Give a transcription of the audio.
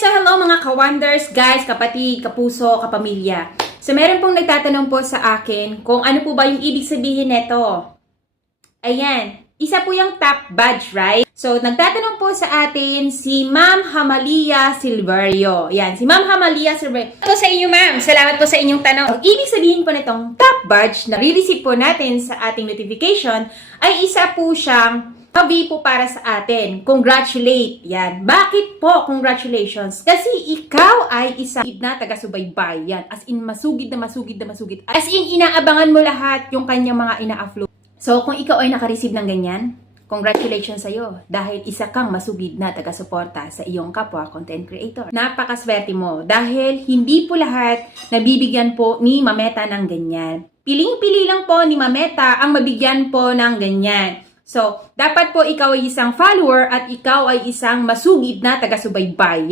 So hello mga ka-wonders, guys, kapatid, kapuso, kapamilya. So meron pong nagtatanong po sa akin kung ano po ba yung ibig sabihin nito. Ayan, isa po yung top badge, right? So nagtatanong po sa atin si Ma'am Hamalia Silverio. Yan, si Ma'am Hamalia Silverio. Ito sa inyo, ma'am. Salamat po sa inyong tanong. Ang ibig sabihin po nitong top badge na re-receive po natin sa ating notification ay isa po siyang Habi po para sa atin. Congratulate. Yan. Bakit po congratulations? Kasi ikaw ay isang na taga-subaybay. Yan. As in, masugid na masugid na masugid. As in, inaabangan mo lahat yung kanyang mga ina-upload. So, kung ikaw ay naka-receive ng ganyan, congratulations sa'yo. Dahil isa kang masugid na taga-suporta sa iyong kapwa content creator. Napakaswerte mo. Dahil hindi po lahat nabibigyan po ni Mameta ng ganyan. Piling-pili lang po ni Mameta ang mabigyan po ng ganyan. So, dapat po ikaw ay isang follower at ikaw ay isang masugid na taga-subaybay.